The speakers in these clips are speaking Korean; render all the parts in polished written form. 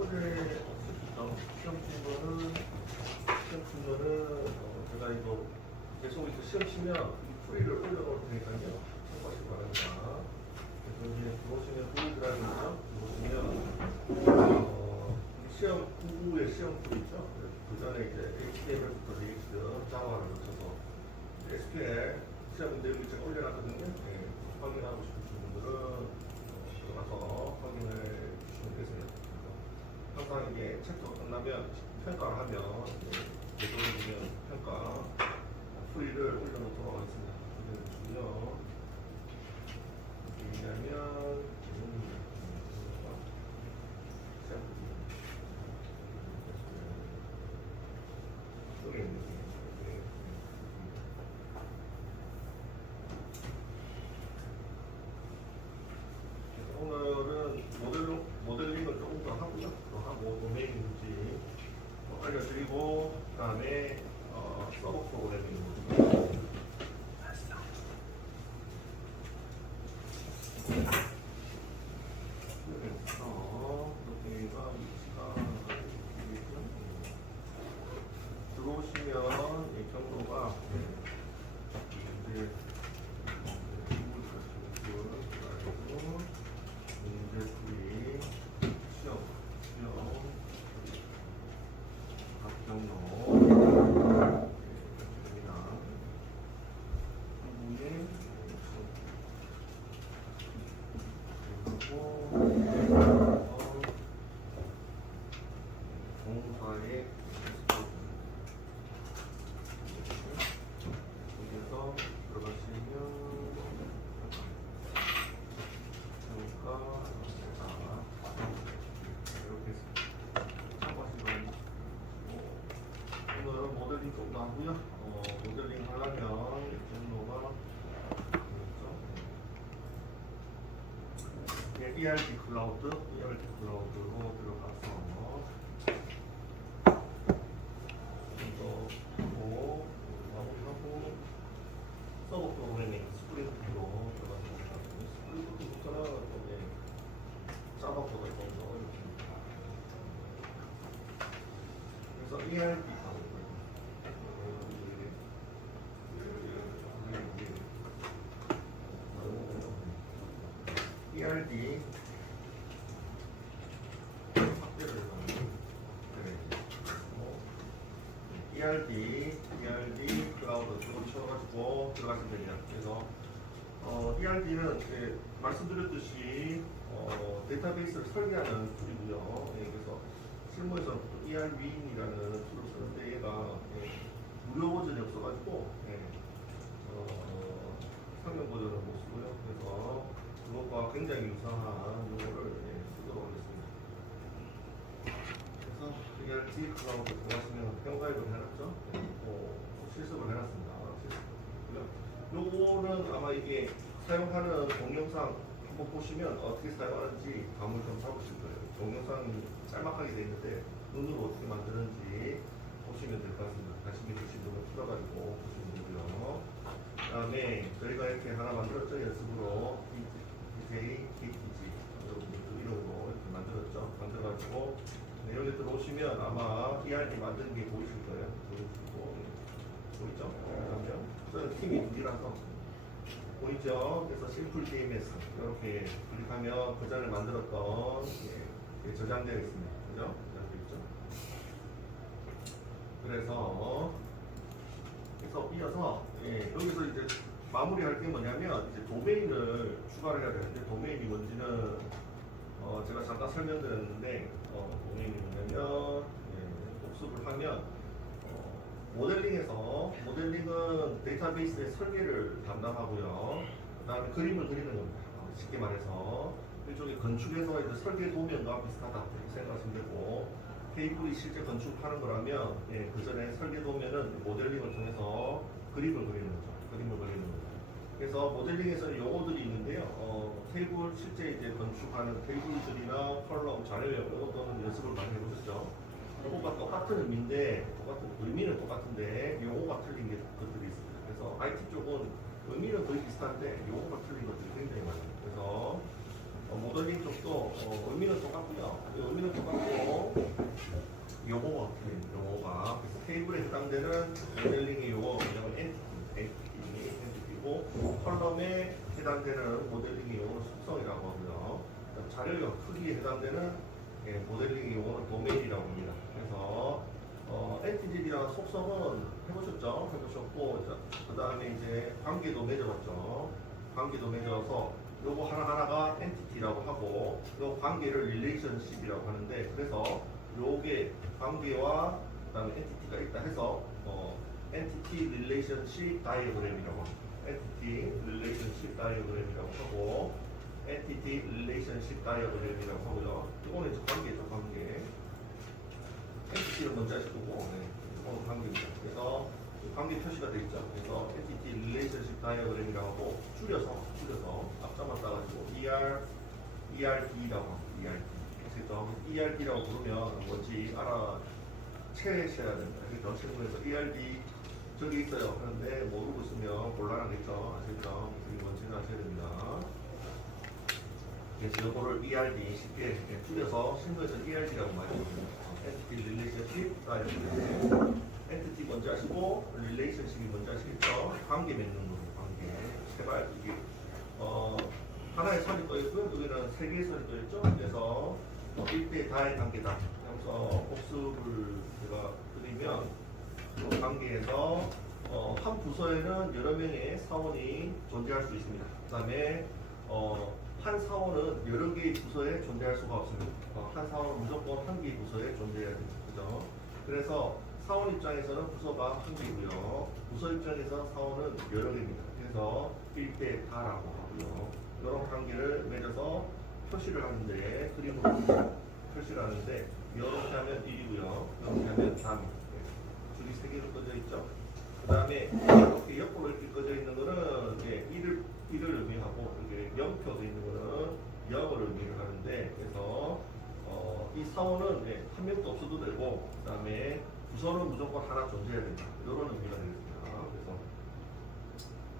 어제 시험 친 거는 제가 이거 계속 이제 시험 치면 이 풀이를 올려놓을 테니까요. 참고하시기 바랍니다. 그래서 이제 들어오시면 풀이들하고 있죠. 들어오시면 시험 9부의 시험 풀이 있죠. 그 전에 이제 HTML부터 리액트, 자바를 거쳐서 SQL 시험 내용이 제가 올려놨거든요. 네, 확인하고 싶으신 분들은 들어가서 확인을 주시면 되세요. 항상 이게 챕터가 끝나면 평가를 하면 보면 평가 풀이를 올려놓도록 하겠습니다. 올려주시고요. 왜냐하면 여기 있는 오늘은 모델링을 조금 더 하고요. 하고 도메인 문제 알려드리고 그다음에 서버 프로그래밍 여기가 위치가 들어오시면 이 경로가 이제 공사의 여기서 들어가시면 이렇게 참고하시면 오늘은 모델링 좀 나오고요. 모델링 하려면 이 경로가 ERP 클라우드로 들어가서 이거 마무리하고 서버 프로그래밍 스프링부트로 들어가서 스프링부트부터는 자바보다 먼저 그래서 ERP ERD ERD 클라우드로 쳐가지고 들어가시면 됩니다. 그래서 ERD는 말씀드렸듯이 데이터베이스를 설계하는 툴이고요. 그래서 실무에서 ERWin이라는 툴을 쓰는데 얘가 무료 버전이 없어가지고 상용 버전을 못 쓰고요. 그래서 그것과 굉장히 유사한 용어를 쓰도록 하겠습니다. 그래서 ERD 클라우드 들어가시면 평가입을 해놨죠. 실습을 해놨습니다. 요거는 아마 이게 사용하는 동영상 한번 보시면 어떻게 사용하는지 감을 좀 잡으실 거예요. 동영상이 짤막하게 되어 있는데 눈으로 어떻게 만드는지 보시면 될 것 같습니다. 관심 있으신 분은 풀어가지고 보시면 되고요. 그 다음에 저희가 이렇게 하나 만들었죠. 연습으로 KTG 이름으로 이렇게 만들었죠. 만들어가지고 여기 들어오시면 아마 ERD 만드는 게 보이실 거예요. 보이죠? 그러면 저는 팀이 두 개라서 보이죠? 그래서 심플 DMS 이렇게 클릭하면 그 전에 만들었던 저장되어 있습니다. 그죠? 저장되어 있죠? 그래서 이어서 여기서 이제 마무리할 게 뭐냐면 이제 도메인을 추가를 해야 되는데 도메인이 뭔지는 제가 잠깐 설명드렸는데 도메인이 뭐냐면 복습을 하면 모델링은 데이터베이스의 설계를 담당하고요. 그 다음에 그림을 그리는 겁니다. 쉽게 말해서 일종의 건축에서 이제 설계 도면과 비슷하다 이렇게 생각하시면 되고 테이블이 실제 건축하는 거라면 그 전에 설계 도면은 모델링을 통해서 그림을 그리는 거죠. 그래서 모델링에서 용어들이 있는데요. 테이블 실제 이제 건축하는 테이블들이나 컬럼, 자료형 이것도는 연습을 많이 해보셨죠. 요거가 똑같은 의미인데 의미는 똑같은데 용어가 틀린 것들이 있습니다. 그래서 IT 쪽은 의미는 거의 비슷한데 용어가 틀린 것들이 굉장히 많아요. 그래서 모델링 쪽도 의미는 똑같고요. 의미는 똑같고 해당되는 모델링의 용어, 왜냐면 엔티티고 컬럼에 해당되는 모델링의 용어는 속성이라고 하고요. 자료형 크기에 해당되는 모델링의 용어는 도메인이라고 합니다. 그래서 엔티티랑 속성은 해보셨죠? 해보셨고 그 다음에 이제 관계도 맺어봤죠. 관계도 맺어서 요거 하나하나가 엔티티라고 하고 요 관계를 릴레이션십이라고 하는데 그래서 요게 관계와 그 다음에 엔티티가 있다 해서 엔티티 릴레이션십 다이어그램이라고 합니다. 엔티티 릴레이션십 다이어그램이라고 하고 엔티티 릴레이션십 다이어그램이라고 하고요. 이거는 이제 관계죠. 관계. 엔티티를 먼저 하실 거고 이거는 관계입니다. 그래서 관계 표시가 되어 있죠. 그래서 엔티티 릴레이션십 다이어그램이라고 하고 줄여서 앞자만 따가지고 ERD라고 합니다. ERD. 그래서 ERD라고 부르면 뭔지 알아채셔야 됩니다. 그래서 친구에서 ERD 저기 있어요. 그런데 모르고 있으면 곤란하겠죠. 아시죠? 이게 뭔지는 아셔야 됩니다. 그래서 이거를 ERD 쉽게 줄여서 신문에서 ERD라고 많이 합니다. 엔티티 릴레이션십 다이어그램. 엔티티 먼저 하시고 릴레이션십이 먼저 하시겠죠. 관계 맺는 거예요. 관계. 제발 이게 하나의 선이 떠 있고요. 여기는 세 개의 선이 떠 있죠. 그래서 1대 다의 관계다. 그래서 복습을 제가 드리면 이 관계에서 한 부서에는 여러 명의 사원이 존재할 수 있습니다. 그다음에 한 사원은 여러 개의 부서에 존재할 수가 없습니다. 한 사원은 무조건 한 개의 부서에 존재해야 됩니다. 그죠? 그래서 사원 입장에서는 부서가 한 개이고요. 부서 입장에서 사원은 여러 개입니다. 그래서 1대 다라고 하고요. 이런 관계를 맺어서 표시를 하는데 그림으로 표시를 하는데 이렇게 하면 1이고요. 이렇게 하면 3. 줄이 3개로 꺼져 있죠. 그 다음에 이렇게 옆으로 이렇게 꺼져 있는 거는 이제 1을 의미하고 이게 0표 돼 있는 거는 0을 의미를 하는데 그래서 이 사원은 한 명도 없어도 되고 그 다음에 부서는 무조건 하나 존재해야 된다. 이런 의미가 되겠습니다. 그래서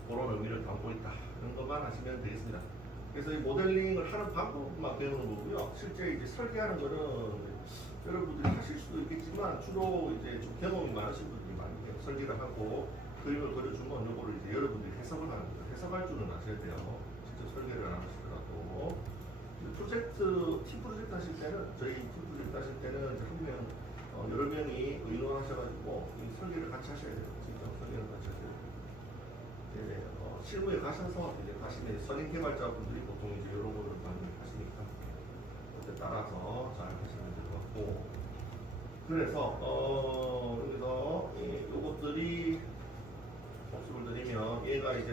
그런 의미를 담고 있다. 이런 것만 하시면 되겠습니다. 그래서 이 모델링을 하는 방법만 배우는 거고요. 실제 이제 설계하는 거는 여러분들이 하실 수도 있겠지만 주로 이제 좀 경험이 많으신 분들이 많이 설계를 하고 그림을 그려주면 이거를 이제 여러분들이 해석을 하는 거예요. 해석할 줄은 아셔야 돼요. 직접 설계를 안 하시더라도 팀 프로젝트 하실 때는 저희 팀 프로젝트 하실 때는 이제 한 명 여러 명이 의논하셔가지고 이 설계를 같이 하셔야 돼요. 직접 설계를 같이 하셔야 돼요. 이제 실무에 가셔서 이제 가시면 선임 개발자분들이 보통 이제 이런 거를 많이 하시니까 그때 따라서 잘 하시면 될 것 같고 그래서 여기서 요것들이 복습을 드리면 얘가 이제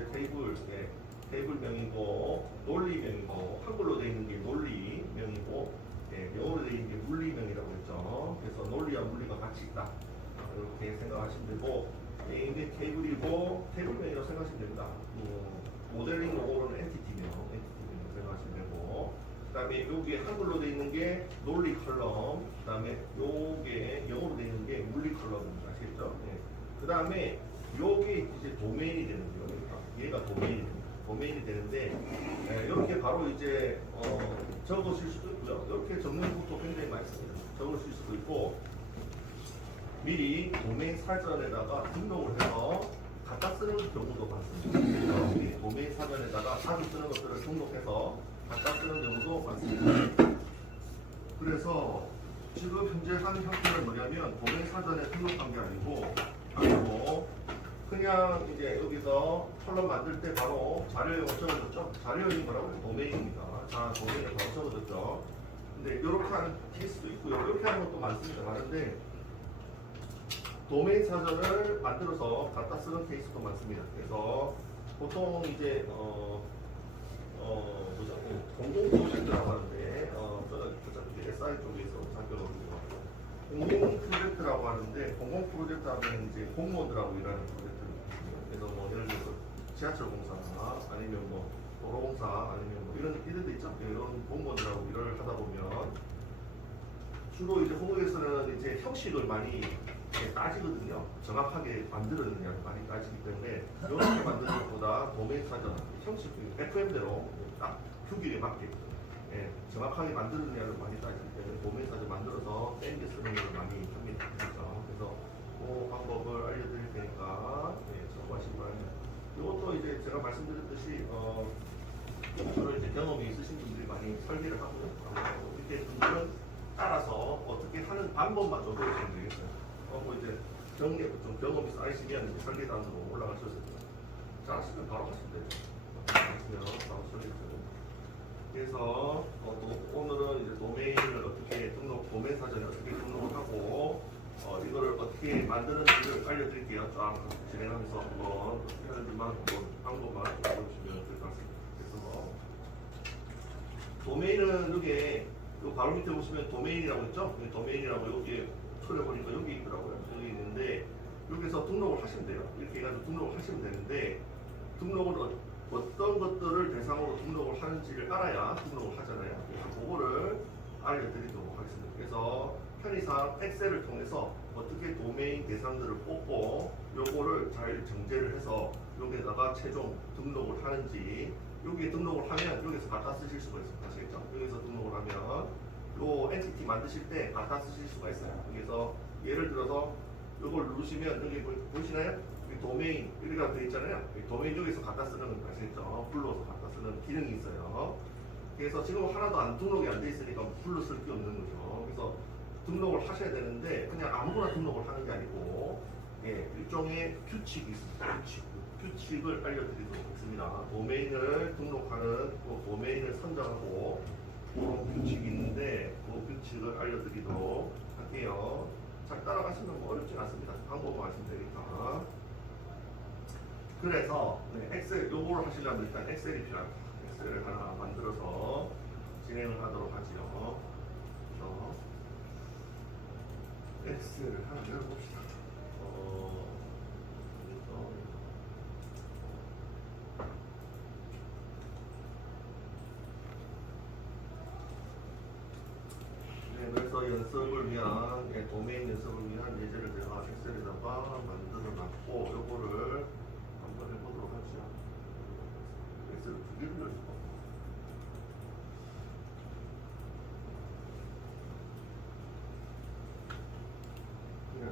테이블명이고 논리명이고 한글로 되어 있는 게 논리명이고 영어로 되어 있는 게 물리명이라고 했죠. 그래서 논리와 물리가 같이 있다. 이렇게 생각하시면 되고 이게 테이블이고 테이블명이라고 생각하시면 됩니다. 모델링 용어로는 엔티티명 생각하시면 되고 그 다음에 여기에 한글로 되어 있는 게 논리 컬럼 그 다음에 요게 영어로 되어 있는 게 물리 컬럼입니다. 아시겠죠? 그 다음에 요게 이제 도메인이 되는 거예요. 얘가 도메인이 되는데 이렇게 바로 이제 적으실 수도 있고요. 이렇게 적는 것도 굉장히 많습니다. 적으실 수도 있고 미리 도메인 사전에다가 등록을 해서 갖다 쓰는 경우도 많습니다. 그래서 도메인 사전에다가 자주 쓰는 것들을 등록해서 갖다 쓰는 경우도 많습니다. 그래서 지금 현재 하는 형태는 뭐냐면 도메인 사전에 등록한 게 아니고 그냥 이제 여기서 컬럼 만들 때 바로 자료형을 적어줬죠. 자료형이 뭐라고요? 도메인입니다. 자, 도메인을 바로 적어줬죠. 근데 이렇게 하는 케이스도 있고요. 이렇게 하는 것도 많습니다. 많은데 도메인 사전을 만들어서 갖다 쓰는 케이스도 많습니다. 그래서 보통 이제 공공 프로젝트라고 하는데 저는 SI 쪽에서 살펴보고요. 공공 프로젝트라고 하는데 공공 프로젝트 하면 이제 공무원들하고 일하는 프로젝트입니다. 그래서 뭐 예를 들어서 지하철 공사나 아니면 뭐 도로공사 아니면 뭐 이런 데 있죠. 이런 공무원들하고 일을 하다 보면 주로 이제 홍역에서는 이제 형식을 많이 따지거든요. 정확하게 만들어내냐를 많이 따지기 때문에 이렇게 만드는 것보다 도메인 사전 형식 FM대로 딱 규격에 맞게 정확하게 만들어내냐를 많이 따지기 때문에 도메인 사전 만들어서 땡겨 쓰는 걸 많이 합니다. 그렇죠? 그래서 그 방법을 알려드릴 테니까 참고하시기 바랍니다. 이것도 이제 제가 말씀드렸듯이 주로 이제 경험이 있으신 분들이 많이 설계를 하고요. 이렇게 분들은 따라서 어떻게 하는 방법만 좀 배우시면 되겠어요. 뭐 이제 좀 경험이 쌓이시면 이제 설계단으로 올라가셔서 잘하시면 바로 하시면 되죠. 하시면 바로 설계되고. 그래서 또 오늘은 이제 도메인을 어떻게 도메인 사전을 어떻게 등록을 하고 이거를 어떻게 만드는지를 알려드릴게요. 쫙 진행하면서 한번 어떻게 하는지만 한번 방법만 보여주시면 될 것 같습니다. 그래서 도메인은 여기에 요 바로 밑에 보시면 도메인이라고 있죠? 도메인이라고 여기 쳐려보니까 여기 있더라고요. 여기 있는데 여기서 등록을 하시면 돼요. 이렇게 해가지고 등록을 하시면 되는데 등록을 어떤 것들을 대상으로 등록을 하는지를 알아야 등록을 하잖아요. 그래서 그거를 알려드리도록 하겠습니다. 그래서 편의상 엑셀을 통해서 어떻게 도메인 대상들을 뽑고 요거를 잘 정제를 해서 여기에다가 최종 등록을 하는지 여기에 등록을 하면 여기서 갖다 쓰실 수가 있습니다. 아시겠죠? 여기서 등록을 하면 요 엔티티 만드실 때 갖다 쓰실 수가 있어요. 여기서 예를 들어서 요걸 누르시면 여기 보이시나요? 여기 도메인 이렇게 되어 있잖아요. 도메인 여기서 갖다 쓰는 거 아시겠죠? 불러서 갖다 쓰는 기능이 있어요. 그래서 지금 하나도 안 등록이 안 돼 있으니까 불러 쓸 게 없는 거죠. 그래서 등록을 하셔야 되는데 그냥 아무거나 등록을 하는 게 아니고 일종의 규칙이 있습니다. 규칙을 알려드리도록 하겠습니다. 도메인을 등록하는 도메인을 선정하고 그런 규칙이 있는데 그 규칙을 알려드리도록 할게요. 잘 따라가시면 뭐 어렵진 않습니다. 방법을 하시면 되니까. 그래서 엑셀 요거를 하시려면 일단 엑셀이 필요합니다. 엑셀을 하나 만들어서 진행을 하도록 하지요. 엑셀을 하나 열어봅시다. 그래서 연습을 위한 도메인 연습을 위한 예제를 제가 엑셀에다가 만들어 놨고 요거를 한번 해보도록 하죠. 엑셀을 두 개를 열 수가 없고 그냥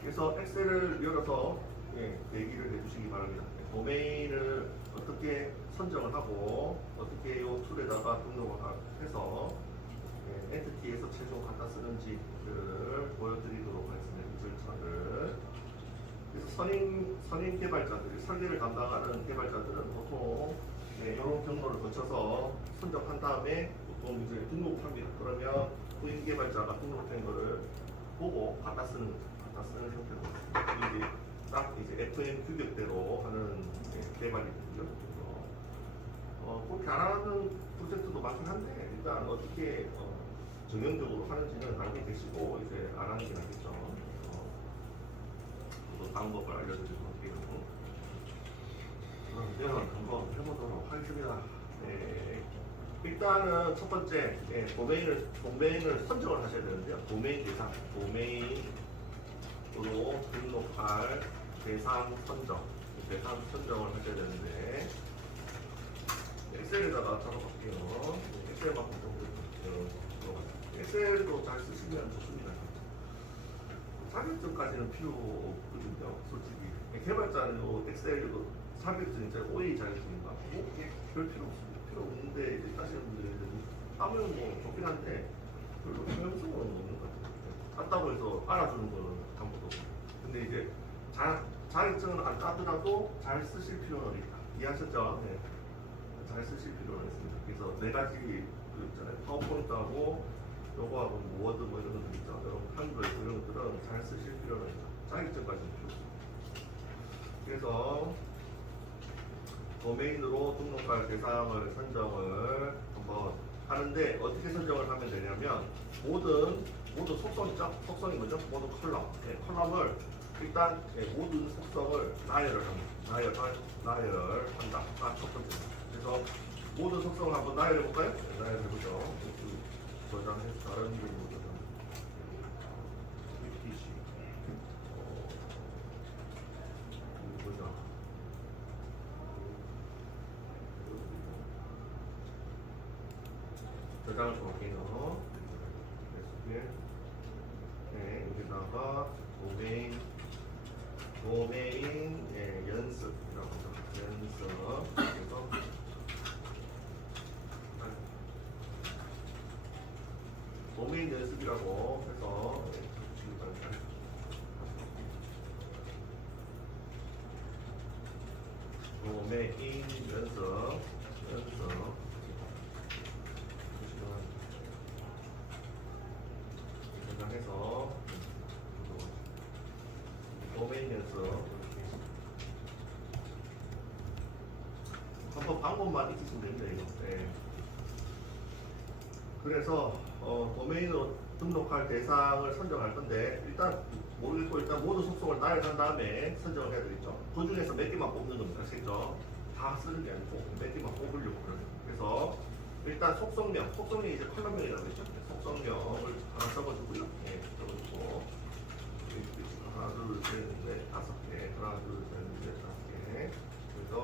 그래서 엑셀을 열어서 대기를 해주시기 바랍니다. 도메인을 어떻게 선정을 하고 어떻게 이 툴에다가 등록을 해서 엔티티에서 최종 갖다 쓰는지를 보여드리도록 하겠습니다. 이 절차를. 그래서 선임 개발자들, 설계를 담당하는 개발자들은 보통 이런 경로를 거쳐서 선정한 다음에 보통 이제 등록합니다. 그러면 후임 개발자가 등록된 거를 보고 갖다 쓰는 거죠. 갖다 쓰는 형태로 이제 딱 이제 FM 규격대로 하는 개발이거든요. 그래서 그렇게 안 하는 프로젝트도 많긴 한데 일단 어떻게 정형적으로 하는지는 알고 계시고 이제 안 하는 게 낫겠죠. 그 방법을 알려드리도록 할게요. 그러면 한번 해보도록 하겠습니다. 일단은 첫 번째 도메인을 선정을 하셔야 되는데요. 도메인 대상, 도메인으로 등록할 대상 선정을 하셔야 되는데 엑셀에다가 작업할게요. 엑셀만큼 들어가요. 엑셀도 잘 쓰시면 좋습니다. 자격증까지는 필요 없거든요. 솔직히 개발자는 엑셀 자격증이 OA 자격증인가? 별 필요 없습니다. 필요 없는데 이제 따시는 분들은 하면 뭐 좋긴 한데 별로 소용성은 없는 것 같아요. 땄다고 해서 알아주는 거는 아무것도 없고. 근데 이제 자격증은 안 따더라도 잘 쓰실 필요는 있다. 이해하셨죠? 네. 잘 쓰실 필요는 있습니다. 그래서 네 가지 그 있잖아요. 파워포인트하고 요거하고 뭐 워드 뭐 이런 것들 있죠. 여러분 한글 이런 것들은 잘 쓰실 필요는 있죠. 자격증까지는 필요 없습니다. 그래서 도메인으로 등록할 대상을 선정을 한번 하는데 어떻게 선정을 하면 되냐면 모든 속성 있죠? 속성이 뭐죠? 모든 컬럼. 컬럼을 일단 모든 속성을 나열을 합니다. 나열을 한다. 첫 번째. 그래서 모든 속성을 한번 나열해 볼까요? 나열해 보죠. 저장해서 다른 이름으로 저장. PC. 보자. 저장을 정확히요. 네, 여기다가 도메인 연습이라고 하죠. 연습. 그래서 도메인 연습이라고 해서 도메인 연습 저장해서 도메인 연습 한번 방법만 익히시면 됩니다. 이거. 네. 그래서 도메인으로 등록할 대상을 선정할 건데 일단 모르겠고 일단 모든 속성을 나열한 다음에 선정을 해야 되겠죠. 그 중에서 몇 개만 뽑는 겁니다. 아시겠죠? 다 쓰는 게 아니고 몇 개만 뽑으려고 그러죠. 그래서 일단 속성명이 이제 컬럼명이라고 했죠. 속성명을 하나 적어주고요. 네, 적어주고 하나 둘셋넷 다섯 개 하나 둘셋넷 다섯 개. 그래서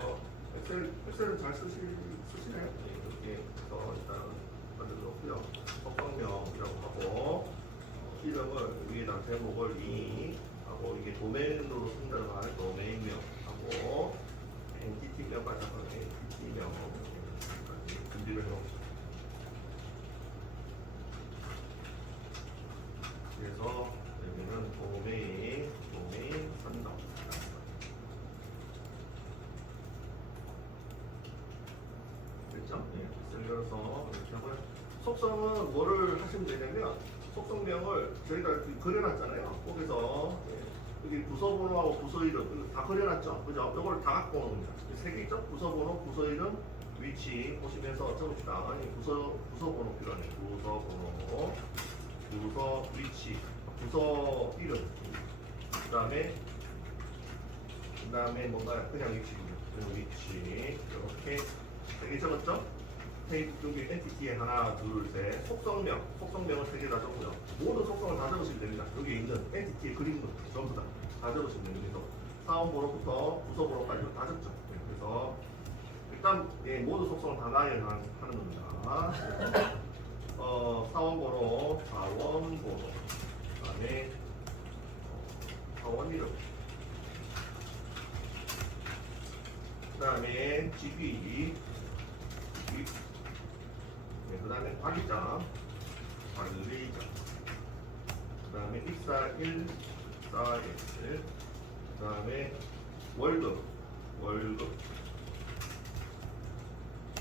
엑셀은 잘 쓰시나요? 네, 이렇게 해서 일단 만들어 놓고요. 속성명이라고 하고 이름을 위에다 제목을 하고 이게 도메인으로 선정할 도메인명 하고 엔티티명까지 하고 엔티티명 준비를 해놓습니다. 그래서 여기는 도메인 선정. 됐죠? 네. 그래서 이렇게 하고요. 속성은 뭐를 하시면 되냐면 속성명을 저희가 그려놨잖아요. 거기서 여기 부서번호하고 부서 이름 다 그려놨죠. 그죠? 이걸 다 갖고 오는 겁니다. 세 개 있죠? 부서번호, 부서 이름, 위치 보시면서 적읍시다. 부서번호 필요하네. 부서번호, 부서 위치, 부서 이름. 그다음에 뭔가 그냥 위치군요. 위치 이렇게 세 개 적었죠? 여기 엔티티에 하나, 둘, 셋 속성명을 세 개 다 적고요. 모든 속성을 다 적으시면 됩니다. 여기 있는 엔티티에 그린 것 전부 다 적으시면 됩니다. 사원번호부터 부서번호까지 다 적죠. 네, 그래서 일단 모든 속성을 다 나열하는 겁니다. 사원번호, 그다음에 사원 이름, 그다음에 직위, 그 다음에 관리자, 그 다음에 입사일, 그 다음에 월급,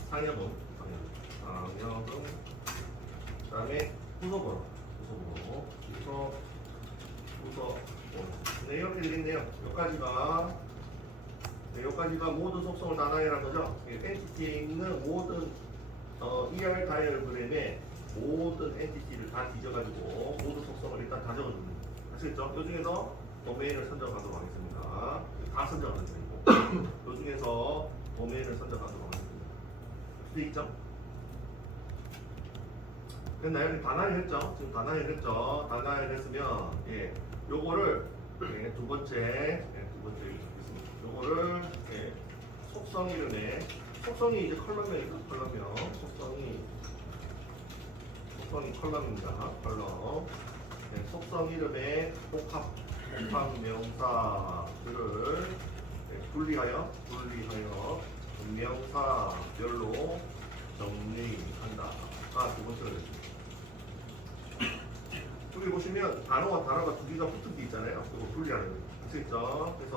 상여금, 그 다음에 부서번호, 네, 이렇게 되겠네요. 여기까지가 모든 속성을 다 나열한 거죠. 엔티티에 있는 모든 ER 다이어그램에 모든 엔티티를 다 뒤져가지고 모든 속성을 일단 다 적어줍니다. 아시겠죠? 이 중에서 도메인을 선정하도록 하겠습니다. 다 선정하는 중이고 이 중에서 도메인을 선정하도록 하겠습니다. 돼 있죠? 됐나요? 다 나열했죠? 지금 다 나열했죠? 다 나열했으면 요거를 두 번째 있습니다. 요거를 속성 이름에 속성이 이제 컬럼명이죠. 속성이 컬럼입니다. 컬럼. 속성 이름의 복합 명사들을 분리하여 명사별로 정리한다. 두 번째로 됐습니다. 여기 보시면 단어가 두 개가 붙은 게 있잖아요. 이거 분리하는 거예요. 아시겠죠? 그래서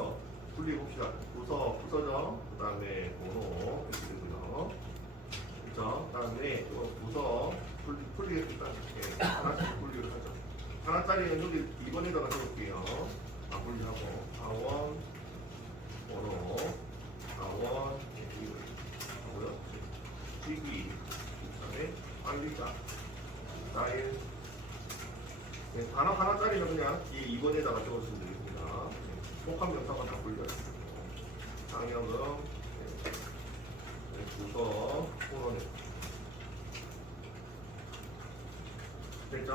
분리해 봅시다. 부서죠. 그 다음에 번호 이렇게 되고요. 그렇죠? 그 다음에 부서 분리했으니까 하나씩 분리를 하죠. 하나짜리는 여기 2번에다가 적을게요. 분리하고 사원, 번호, 사원, 하고요. 직위, 그 다음에 관리자, 스타일. 단어 하나짜리는 그냥 이 2번에다가 적어주시면 되겠습니다. 복합 명사만 다 분리해요. 상여금, 부서, 토론회. 됐죠?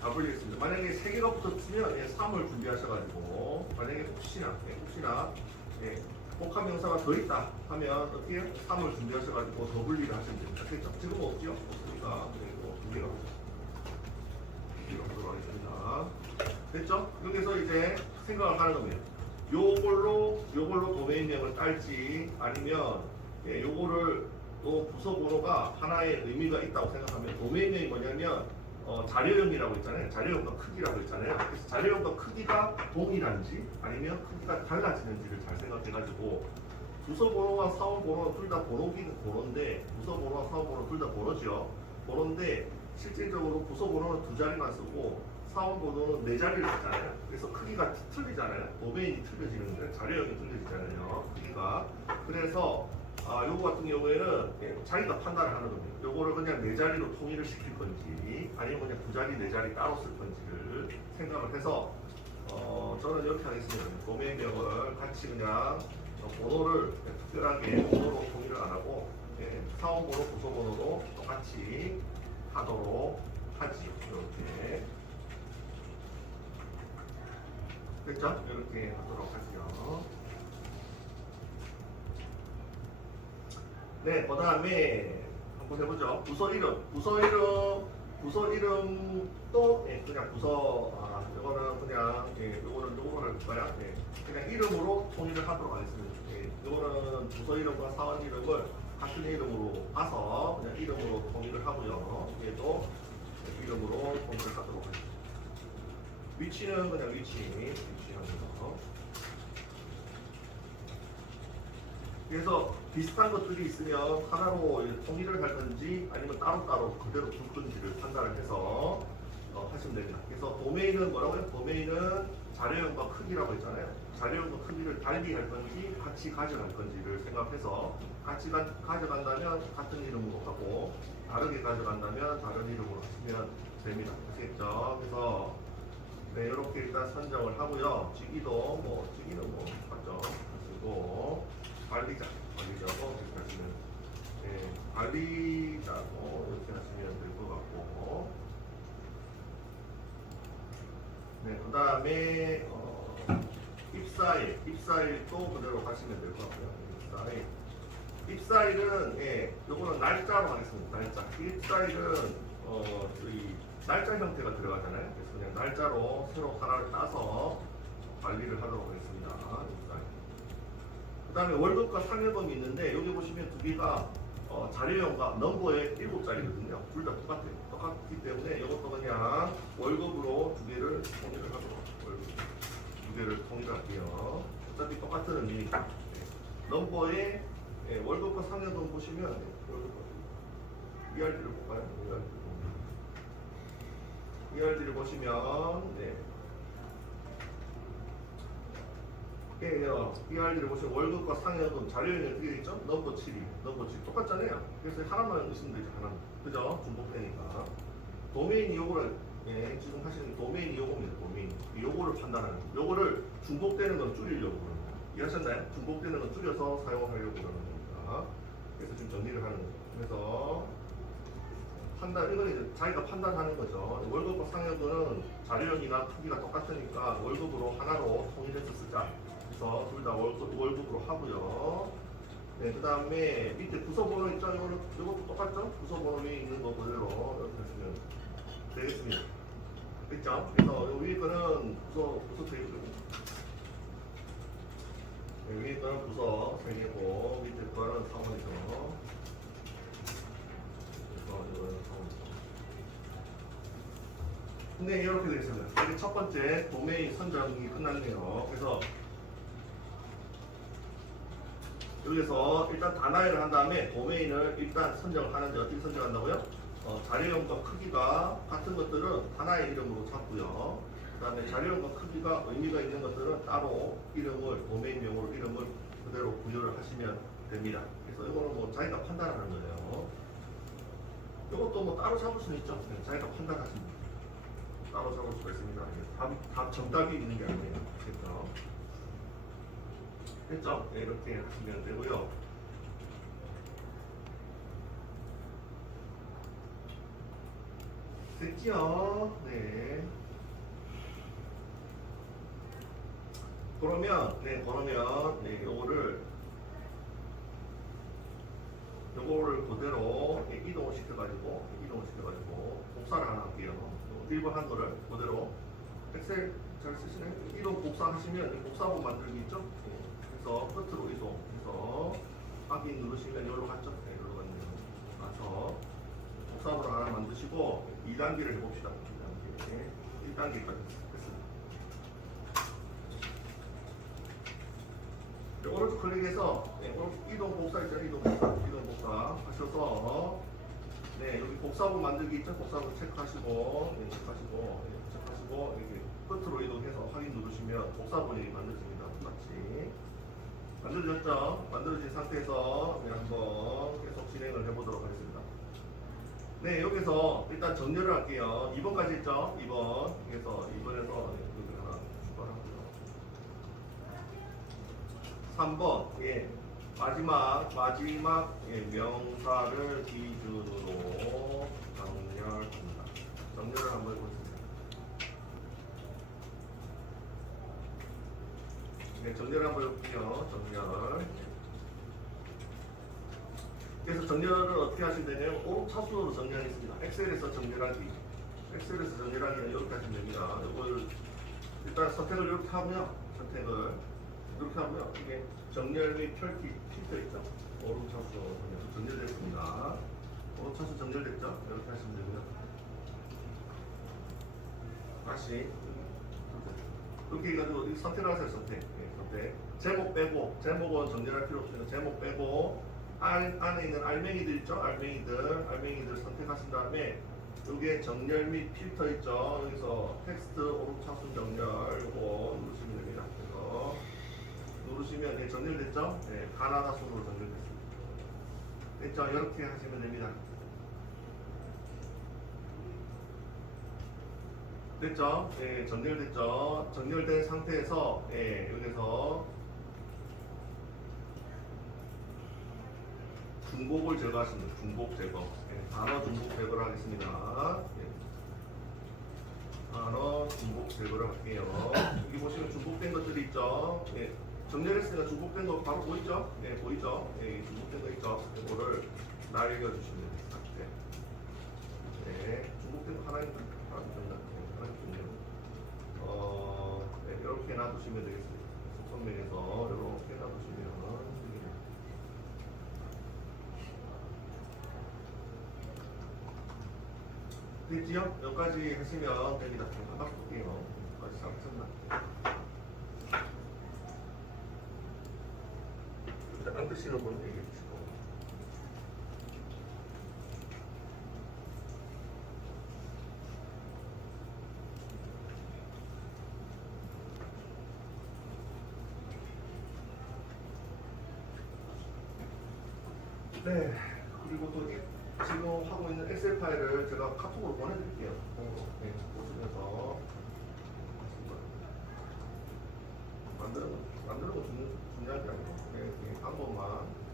다 분리했습니다. 만약에 3개가 붙었으면 3을 준비하셔가지고 만약에 혹시나 복합명사가 더 있다 하면 어떻게 3을 준비하셔가지고 더 분리를 하시면 됩니다. 됐죠? 지금 없죠? 없으니까 그리고 분리를 하도록 하겠습니다. 됐죠? 여기서 이제 생각을 하는 겁니다. 요걸로 도메인명을 딸지 아니면 요거를 또 부서 번호가 하나의 의미가 있다고 생각하면 도메인명이 뭐냐면 자료형이라고 있잖아요. 자료형과 크기라고 있잖아요. 그래서 자료형과 크기가 동일한지 아니면 크기가 달라지는지를 잘 생각해가지고 부서 번호와 사원 번호는 둘 다 번호기는 번호인데 부서 번호와 사원 번호는 둘 다 번호죠. 번호인데 실질적으로 부서 번호는 2자리만 쓰고 사원 번호는 4자리를 쓰잖아요. 그래서 크기가 틀리잖아요. 도메인이 틀려지는 거예요. 자료형이 틀려지잖아요. 크기가. 그래서 요거 같은 경우에는 자기가 판단을 하는 겁니다. 요거를 그냥 4자리로 통일을 시킬 건지 아니면 그냥 2자리, 4자리 따로 쓸 건지를 생각을 해서 저는 이렇게 하겠습니다. 도메인명을 같이 그냥 번호를 특별하게 번호로 통일을 안 하고 사원 번호, 부서 번호로 똑같이 하도록 하지요. 이렇게 됐죠? 이렇게 하도록 하죠. 네, 그 다음에 한번 해보죠. 부서 이름도 그냥 부서, 이거는 그냥, 이거는 요거를 할까요? 그냥 이름으로 통일을 하도록 하겠습니다. 이거는 부서 이름과 사원 이름을 같은 이름으로 봐서 그냥 이름으로 통일을 하고요. 얘도 이름으로 통일을 하도록 하겠습니다. 위치는 그냥 위치하는 거. 그래서 비슷한 것들이 있으면 하나로 통일을 할 건지 아니면 따로따로 그대로 둘 건지를 판단을 해서 하시면 됩니다. 그래서 도메인은 뭐라고요? 도메인은 자료형과 크기라고 했잖아요. 자료형과 크기를 달리 할 건지 같이 가져갈 건지를 생각해서 같이 가져간다면 같은 이름으로 하고 다르게 가져간다면 다른 이름으로 하시면 됩니다. 아시겠죠? 그래서 네, 이렇게 일단 선정을 하고요. 직위도 직위는 맞죠? 그리고 관리자고 이렇게 하시면 관리자고 이렇게 하시면 될 것 같고 네, 그 다음에 입사일도 그대로 하시면 될 것 같고요. 입사일은 요거는 날짜로 하겠습니다. 날짜. 입사일은 저희 날짜 형태가 들어가잖아요. 그래서 그냥 날짜로 새로 하나를 따서 관리를 하도록 하겠습니다. 그 다음에 월급과 상여금이 있는데 여기 보시면 두 개가 자료형과 넘버의 7자리거든요. 둘 다 똑같아요. 똑같기 때문에 이것도 그냥 월급으로 두 개를 통일을 하도록 두 개를 통일할게요. 어차피 똑같은 의미니까. 넘버의 월급과 상여금 보시면 ERD를 볼까요? ERD를 보시면 ERD를 보시면 월급과 상여금 자료형이 어떻게 되죠? 넘버 7이 똑같잖아요. 그래서 하나만 있으면 되죠. 하나만. 그죠? 중복되니까. 도메인이 요거를 지금 하시는 도메인이 요겁니다. 도메인. 요거를 판단하는 거. 요거를 중복되는 건 줄이려고 그러는 거예요. 이해하셨나요? 중복되는 건 줄여서 사용하려고 그러는 겁니다. 그래서 지금 정리를 하는 거죠. 그래서 이건 이제 자기가 판단하는 거죠. 월급과 상여금은 자료형이나 크기가 똑같으니까 월급으로 하나로 통일해서 쓰자. 그래서 둘 다 월급으로 하고요. 네, 그 다음에 밑에 부서 번호 있죠? 이것도 똑같죠? 부서 번호 위에 있는 거 그대로 이렇게 하시면 되겠습니다. 됐죠? 그래서 요 위에 거는 부서 테이블. 네, 위에 거는 부서 3개고 밑에 거는 사원이죠. 네, 이렇게 되겠습니다. 이게 첫 번째 도메인 선정이 끝났네요. 그래서 여기서 일단 단화를 한 다음에 도메인을 일단 선정을 하는데 어떻게 선정한다고요? 자료형과 크기가 같은 것들은 하나의 이름으로 잡고요. 그 다음에 자료형과 크기가 의미가 있는 것들은 따로 도메인명으로 이름을 그대로 부여를 하시면 됩니다. 그래서 이거는 자기가 판단하는 거예요. 이것도 따로 잡을 수는 있죠. 자기가 판단하십니다. 따로 잡을 수가 있습니다. 답 정답이 있는 게 아니에요. 그렇죠? 됐죠? 네, 이렇게 하시면 되고요. 됐지요? 네. 그러면 요거를 그대로 이동을 시켜가지고 복사를 하나 할게요. 1번 한 거를 그대로 엑셀 잘 쓰시나요? 이동 복사하시면 복사본 만들기 있죠? 그래서 끝으로 이동해서 확인 누르시면 여기로 갔죠? 네, 여기로 갔네요. 맞춰 복사본 하나 만드시고 2단계를 해봅시다. 2단계 1단계까지 했습니다. 오른쪽 클릭해서 이동 복사 있잖아요. 이동 복사 하셔서 여기 복사본 만들기 있죠? 복사본 체크하시고 이렇게 끝으로 이동해서 확인 누르시면 복사본이 만들어집니다. 똑같이 만들어졌죠? 만들어진 상태에서 한번 계속 진행을 해보도록 하겠습니다. 네, 여기서 일단 정렬을 할게요. 2번까지 했죠? 2번. 그래서 2번에서 여기 하나 추가하고요. 3번, 마지막 명사를 기준으로 정렬합니다. 정렬을 한번 해보겠습니다. 네, 정렬을 한번 해볼게요. 정렬. 그래서 정렬을 어떻게 하시면 되냐면 오차순으로 정렬하겠습니다. 엑셀에서 정렬하기는 이렇게 하시면 됩니다. 이걸 일단 선택을 이렇게 하고요. 이렇게 하고요. 이게 정렬 및 필터 있죠? 오른차수 정렬됐습니다. 오른차수 정렬됐죠? 이렇게 하시면 되고요. 다시 이렇게 해가지고 선택을 하세요. 선택. 제목 빼고, 제목은 정렬할 필요 없습니다. 제목 빼고 안에 있는 알맹이들 있죠? 알맹이들 선택하신 다음에 여기에 정렬 및 필터 있죠? 여기서 텍스트 오른차순 정렬 이거 누르시면 됩니다. 그래서 누르시면 정렬됐죠? 네, 가나다 순으로 정렬됐습니다. 됐죠? 이렇게 하시면 됩니다. 됐죠? 네, 정렬됐죠? 정렬된 상태에서 여기서 중복을 제거하십니다. 중복 제거. 단어 중복 제거를 하겠습니다. 단어 중복 제거를 할게요. 여기 보시면 중복된 것들이 있죠? 정렬했으니까 중복된 거 바로 보이죠? 보이죠? 중복된 거 있죠? 이거를 날려주시면 됩니다. 중복된 거 하나 있습니다. 이렇게 놔두시면 되겠습니다. 속성명에서 이렇게 놔두시면 됩니다. 됐지요? 여기까지 하시면 됩니다. 한번 볼게요. 여기까지 잘 하셨나? 안 드시는 분 얘기해 주시고. 네, 그리고 또 지금 하고 있는 엑셀 파일을 제가 카톡으로 보내드릴게요. 보시면서 만드는 거 중요한 게 아니고 한 번만.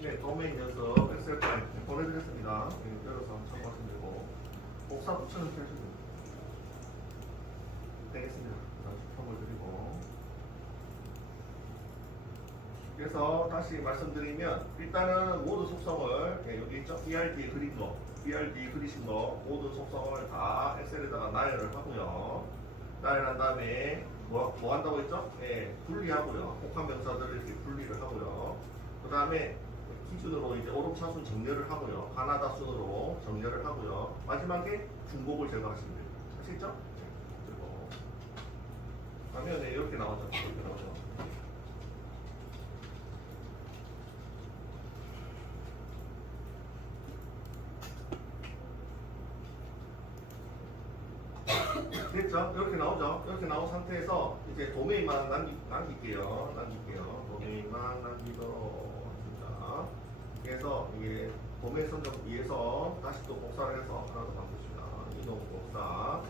네, 도메인 연습 엑셀 파일 보내드렸습니다. 열어서 한번 참고하시면 되고 복사 붙여넣기 하시면 되겠습니다. 수평을 드리고 그래서 다시 말씀드리면 일단은 모든 속성을 여기 있죠? BRD에 그린 거 BRD에 그리신 거 모든 속성을 다 엑셀에다가 나열을 하고요. 나열한 다음에 뭐 한다고 했죠? 분리하고요. 복합 명사들을 이렇게 분리를 하고요. 그 다음에 기준으로 이제 오름차순 정렬을 하고요. 가나다 순으로 정렬을 하고요. 마지막에 중복을 제거하시면 됩니다. 아시겠죠? 그리고 화면에 이렇게 나오죠. 이렇게 나오죠. 됐죠? 이렇게 나오죠? 이렇게 나온 상태에서 이제 도메인만 남길게요. 도메인만 남기도록 합니다. 그래서 이게 도메인 선정 위에서 다시 또 복사를 해서 하나 더 만듭시다. 이동 복사.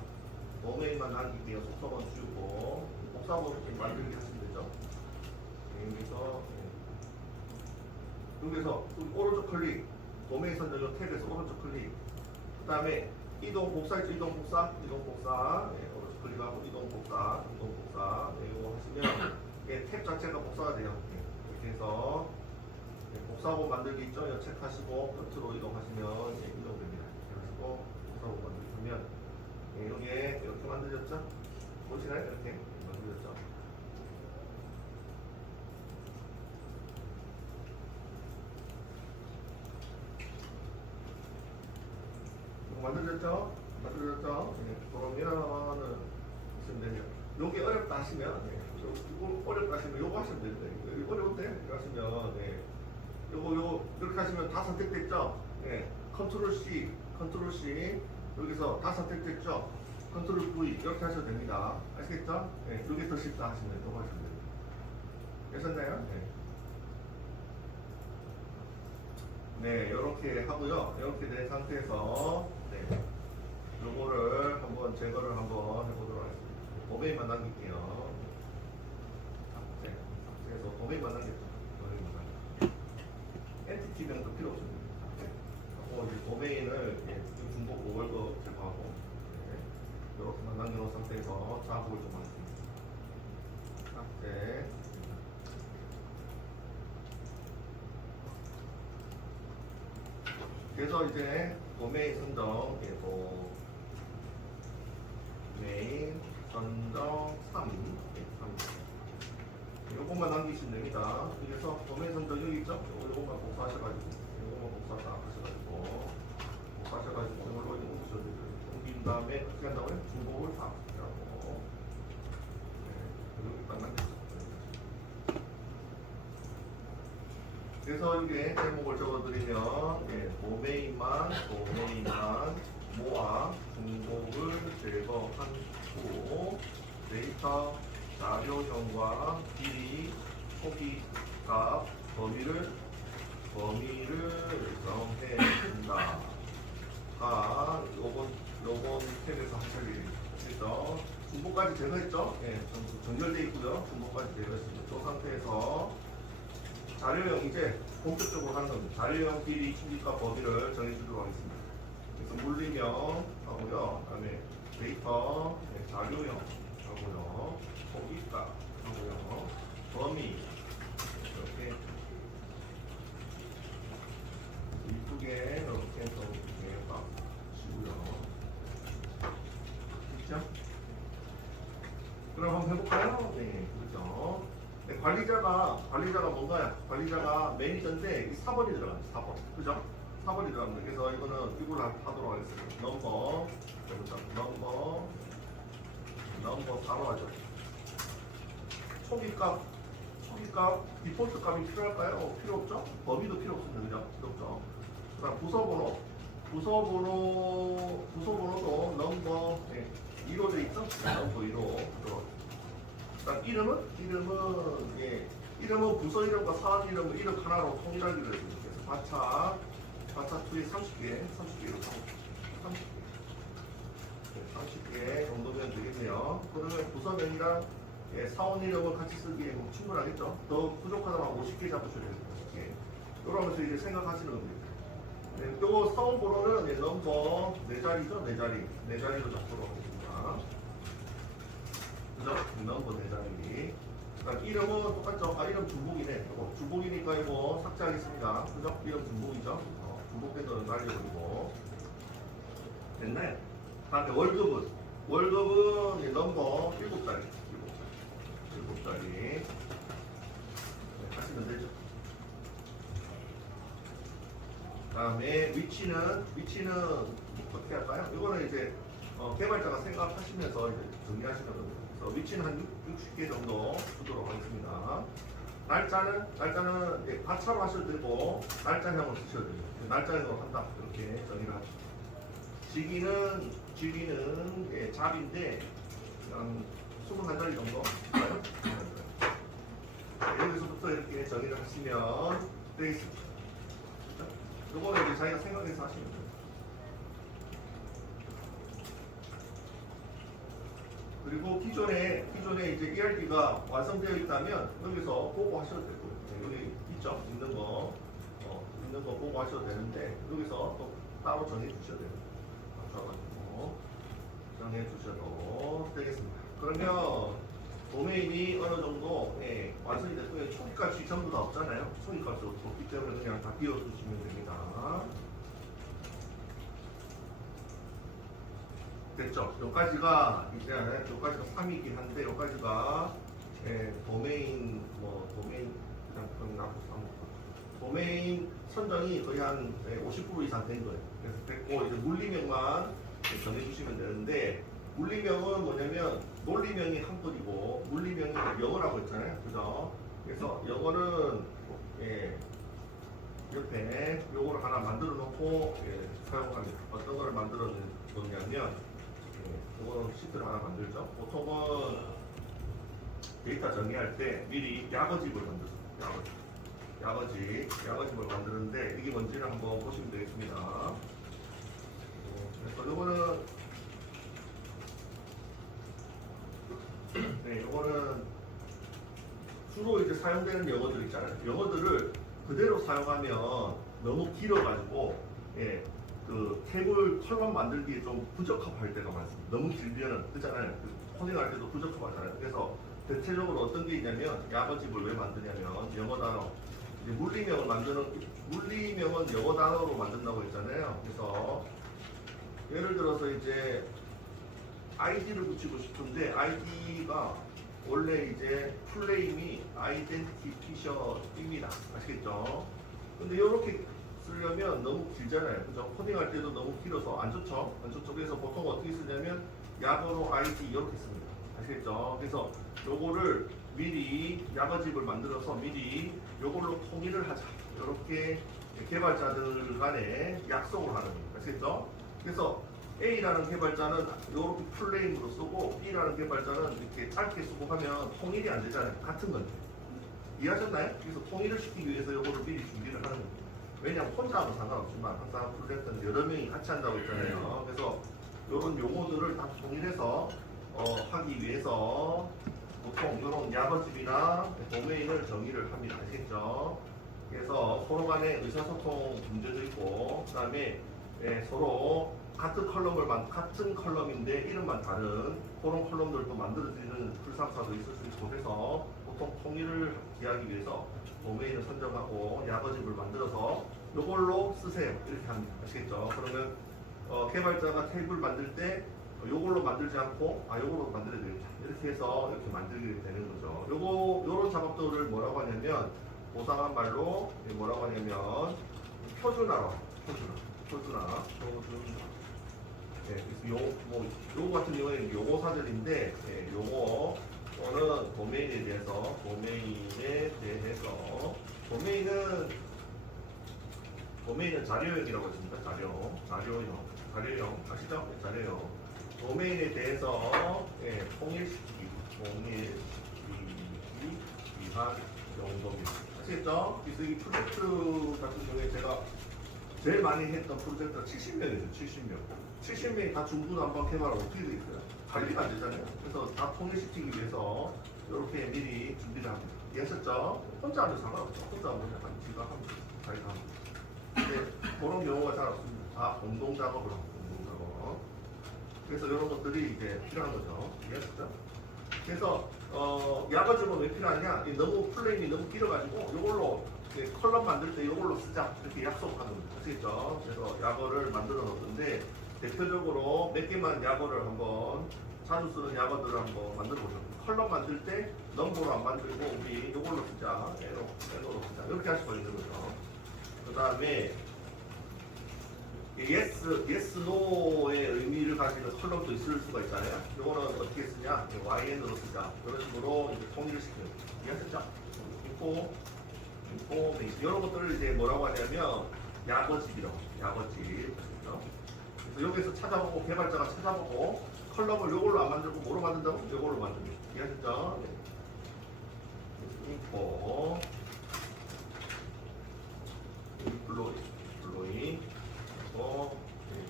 도메인만 남길게요. 속성은 지우고 복사본 이렇게 만들기 하시면 되죠. 여기서 오른쪽 클릭, 도메인 선정용 탭에서 오른쪽 클릭, 그 다음에 이동 복사 있죠? 이동 복사, 오른쪽 클릭하고 이동 복사, 이거 하시면 탭 자체가 복사가 돼요. 이렇게 해서 복사본 만들기 있죠? 이거 체크하시고 끝으로 이동하시면 이동됩니다. 그래서 복사본 만들기 하면 이게 이렇게 만들어졌죠? 보시나요? 이렇게 만들어졌죠? 만들어졌죠? 그러면은 하시면 되죠. 요게 어렵다 하시면 이거 어렵다 하시면 요거 하시면 됩니다. 이거 어려운데? 이렇게 하시면 요거 이렇게 하시면 다 선택됐죠? 컨트롤 C 여기서 다 선택됐죠? 컨트롤 V 이렇게 하셔도 됩니다. 아시겠죠? 이게 더 쉽다 하시면 이거 하시면 됩니다. 되셨나요? 네, 이렇게 하고요. 이렇게 된 상태에서 요거를 한번 제거를 한번 해보도록 하겠습니다. 도메인만 남길게요. 그래서 도메인만 남겼죠. 엔티티명도 필요 없습니다. 하고 이제 도메인을 중복 월급 제거하고 이렇게만 남겨놓은 상태에서 작업을 좀 하겠습니다. 삭제. 그래서 이제 도메인 선정, 도메인 선정 3, 요것만 남기시면 됩니다. 그래서 도메인 선정 여기 있죠? 요것만 복사하셔가지고, 복사 딱 하셔가지고, 이걸로 옮긴 다음에 어떻게 한다고요? 중복을 다 하고, 여기만 남기시면 그래서 이게 제목을 적어드리면 도메인만 모아 중복을 제거한 후 데이터 자료형과 길이, 초기값, 범위를 정해준다. 요건 탭에서 하실 일이죠. 중복까지 제거했죠? 정렬되어 있고요. 중복까지 제거했습니다. 이 상태에서 자료형 이제 본격적으로 하는 겁니다. 자료형 길이, 초기값, 범위를 정해주도록 하겠습니다. 그래서 물리명 하고요. 그다음에 데이터 자료형 하고요. 초기값 하고요. 범위 이렇게 이쁘게 이렇게 딱 치고요. 그렇죠? 그럼 한번 해볼까요? 그렇죠. 관리자가 뭔가요? 관리자가 매니저인데 4번이 들어가요. 4번. 그죠? 4번이 들어갑니다. 그래서 이거는 이걸 하도록 하겠습니다. 넘버 4로 하죠. 초기값 디폴트 값이 필요할까요? 필요 없죠? 범위도 필요 없습니다. 그죠? 필요 없죠? 그 다음 부서번호도 넘버 2로 돼 있죠? 넘버 2로 들어가죠. 이름은 부서 이름과 사원 이름 하나로 통일하기로 했습니다. 그래서 바차 2에 30개로 30개 정도면 되겠네요. 그러면 부서명이랑 사원 이름을 같이 쓰기에 충분하겠죠. 더 부족하다면 50개 잡으셔야 됩니다. 그러면서 이제 생각하시는 겁니다. 요 사원 번호는 넘버 4자리죠. 4자리로 잡도록 하겠습니다. 그죠? 넘버 4자리. 그러니까 이름은 똑같죠? 이름 중복이네. 중복이니까 이거 삭제하겠습니다. 그죠? 이름 중복이죠? 중복된 거는 날려버리고. 됐나요? 다음에 월급은 넘버 7자리. 7자리. 하시면 되죠. 다음에 위치는 어떻게 할까요? 이거는 이제 개발자가 생각하시면서 이제 정리하시는 겁니다. 그래서 위치는 한 60개 정도 주도록 하겠습니다. 날짜는 가차로 하셔도 되고 날짜형을 쓰셔도 돼요. 날짜형으로 한다 이렇게 정의를 하죠. 직위는 잡인데 한 21자리 정도 여기서부터 이렇게 정의를 하시면 되겠습니다. 요거는 이제 자기가 생각해서 하시면 돼요. 그리고 기존에 이제 ERD가 완성되어 있다면 여기서 보고 하셔도 되고요. 네, 여기 있죠? 있는 거 보고 하셔도 되는데 여기서 또 따로 정해 주셔야 돼요. 맞춰가지고 정해 주셔도 되겠습니다. 그러면 도메인이 어느 정도 완성이 됐고요. 초기값이 전부 다 없잖아요. 초기값이 없기 때문에 그냥 다 비워두시면 됩니다. 됐죠? 여기까지가 이제 여기까지가 3이긴 한데 여기까지가 도메인 도메인 그냥 나고 3 도메인 선정이 거의 한 50% 이상 된 거예요. 그래서 됐고 이제 물리명만 정해주시면 되는데 물리명은 뭐냐면 논리명이 한글이고 물리명이 영어라고 했잖아요. 그죠? 그래서 영어는 옆에 요거를 하나 만들어 놓고 사용합니다. 어떤 거를 만들어 놓냐면 이거는 시트를 하나 만들죠. 보통은 데이터 정리할 때 미리 야거집을 만들어요. 야거집을 만드는데 이게 뭔지를 한번 보시면 되겠습니다. 그래서 요거는 주로 이제 사용되는 영어들 있잖아요. 영어들을 그대로 사용하면 너무 길어가지고 그 탭을 컬럼 만들기에 좀 부적합할 때가 많습니다. 너무 길면은 그렇잖아요. 코딩할 때도 부적합하잖아요. 그래서 대체적으로 어떤 게 있냐면 야거집을 왜 만드냐면 영어 단어 이제 물리명은 영어 단어로 만든다고 했잖아요. 그래서 예를 들어서 이제 아이디를 붙이고 싶은데 아이디가 원래 이제 풀네임이 아이덴티피셔입니다. 아시겠죠? 근데 이렇게 쓰려면 너무 길잖아요. 그죠? 코딩할 때도 너무 길어서 안 좋죠? 그래서 보통 어떻게 쓰냐면 야거로 아이디 이렇게 씁니다. 아시겠죠? 그래서 요거를 미리 야거집을 만들어서 미리 요걸로 통일을 하자. 이렇게 개발자들 간에 약속을 하는 겁니다. 아시겠죠? 그래서 A라는 개발자는 이렇게 풀네임으로 쓰고 B라는 개발자는 이렇게 짧게 쓰고 하면 통일이 안 되잖아요. 같은 건데. 이해하셨나요? 그래서 통일을 시키기 위해서 이거를 미리 준비를 하는 겁니다. 왜냐하면 혼자 하면 상관없지만 항상 프로젝트는 여러 명이 같이 한다고 했잖아요. 그래서 이런 용어들을 다 통일해서 하기 위해서 보통 이런 야거집이나 도메인을 정의를 합니다. 아시겠죠? 그래서 서로 간에 의사소통 문제도 있고 그 다음에 서로 같은 컬럼인데 이름만 다른 그런 컬럼들도 만들어지는 풀상사도 있을 수 있고 해서 보통 통일을 기하기 위해서 도메인을 선정하고 야거집을 만들어서 이걸로 쓰세요. 이렇게 합니다. 아시겠죠? 그러면 개발자가 테이블 만들 때 이걸로 만들지 않고 이걸로 만들어야 되겠다. 이렇게 해서 이렇게 만들게 되는 거죠. 요런 작업들을 뭐라고 하냐면 고상한 말로 뭐라고 하냐면 표준화로 표준화. 그래서 요거 같은 경우에는 용어 사전인데 요거는 도메인에 대해서 도메인은 자료형이라고 했습니다. 자료형 아시죠? 자료형 도메인에 대해서 통일시키기 위한 용도입니다. 아시겠죠? 그래서 이 프로젝트 같은 경우에 제가 제일 많이 했던 프로젝트가 70명이죠. 70명이 다 중구 난방 개발을 어떻게 돼 있어요? 관리가 안 되잖아요. 그래서 다 통일시키기 위해서 이렇게 미리 준비를 합니다. 이해하셨죠? 혼자 하면 상관없죠. 혼자 하면 약간 지가 합니다. 자기가 합니다. 근데 그런 경우가 잘 없습니다. 다 공동 작업을 하고 공동 작업. 그래서 이런 것들이 이제 필요한 거죠. 이해하셨죠? 그래서 야거집은 왜 필요하냐? 너무 플레임이 너무 길어가지고 이걸로 컬럼 만들 때 이걸로 쓰자 이렇게 약속하는 겁니다. 아시겠죠? 그래서 야거를 만들어 놓는데 대표적으로 몇 개만 야거를 한번 자주 쓰는 야거들을 한번 만들어 보죠. 컬럼 만들 때 넘버로 안 만들고 우리 이걸로 쓰자, 에로로 쓰자 이렇게 할 수가 있는 거죠. 그 다음에 yes, no의 의미를 가지는 컬럼도 있을 수가 있잖아요. 이거는 어떻게 쓰냐? YN으로 쓰자. 그런 식으로 이제 통일을 시키는 거죠. 이해하셨죠? 이런 것들을 이제 뭐라고 하냐면 야거집이라고 해요. 야거집. 그렇죠? 그래서 여기서 찾아보고 개발자가 찾아보고 컬럼을 요걸로 안 만들고 뭐로 만든다고? 요걸로 만듭니다. 이해하셨죠? 인포 블로이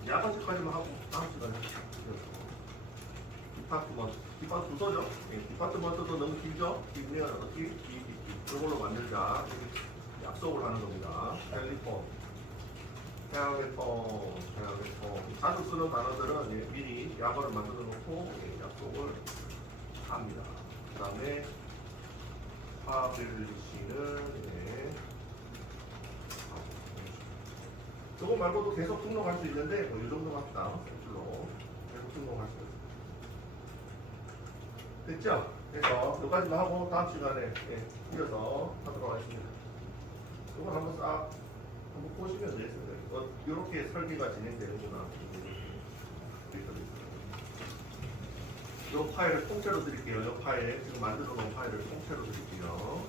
야거집까지만 하고 다음 시간에 디파트먼트. 디파트 부서죠? 예, 디파트먼트도 너무 길죠? 길면 어떻게? 이걸로 만들자. 이렇게 약속을 하는 겁니다. 텔리폰. 태양의폰. 자주 쓰는 단어들은 예, 미리 약어를 만들어 놓고 예, 약속을 합니다. 그 다음에 파블리시는 예, 저거 말고도 계속 등록할 수 있는데 뭐 이 정도 합시다. 샘플로 계속 등록할 수 있어요. 됐죠? 그래서 여기까지만 하고 다음 시간에 예, 이어서 하도록 하겠습니다. 이걸 한번 싹 한번 보시면 되겠습니다. 이렇게 설계가 진행되는구나. 이 파일을 통째로 드릴게요. 이 파일 지금 만들어 놓은 파일을 통째로 드릴게요.